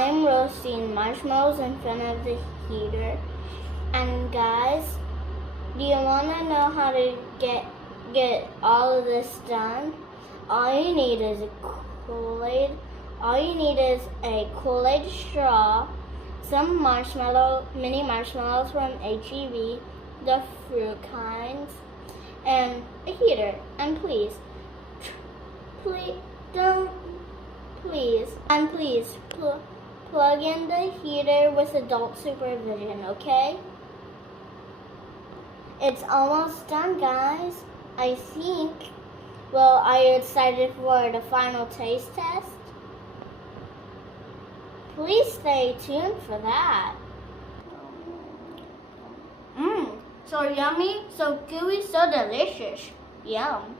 I'm roasting marshmallows in front of the heater. And guys, do you want to know how to get all of this done? All you need is a Kool-Aid. All you need is a Kool-Aid straw, some mini marshmallows from H-E-B, the fruit kinds, and a heater. And please plug in the heater with adult supervision, okay? It's almost done, guys, I think. Well, are you excited for the final taste test? Please stay tuned for that. So yummy, so gooey, so delicious. Yum.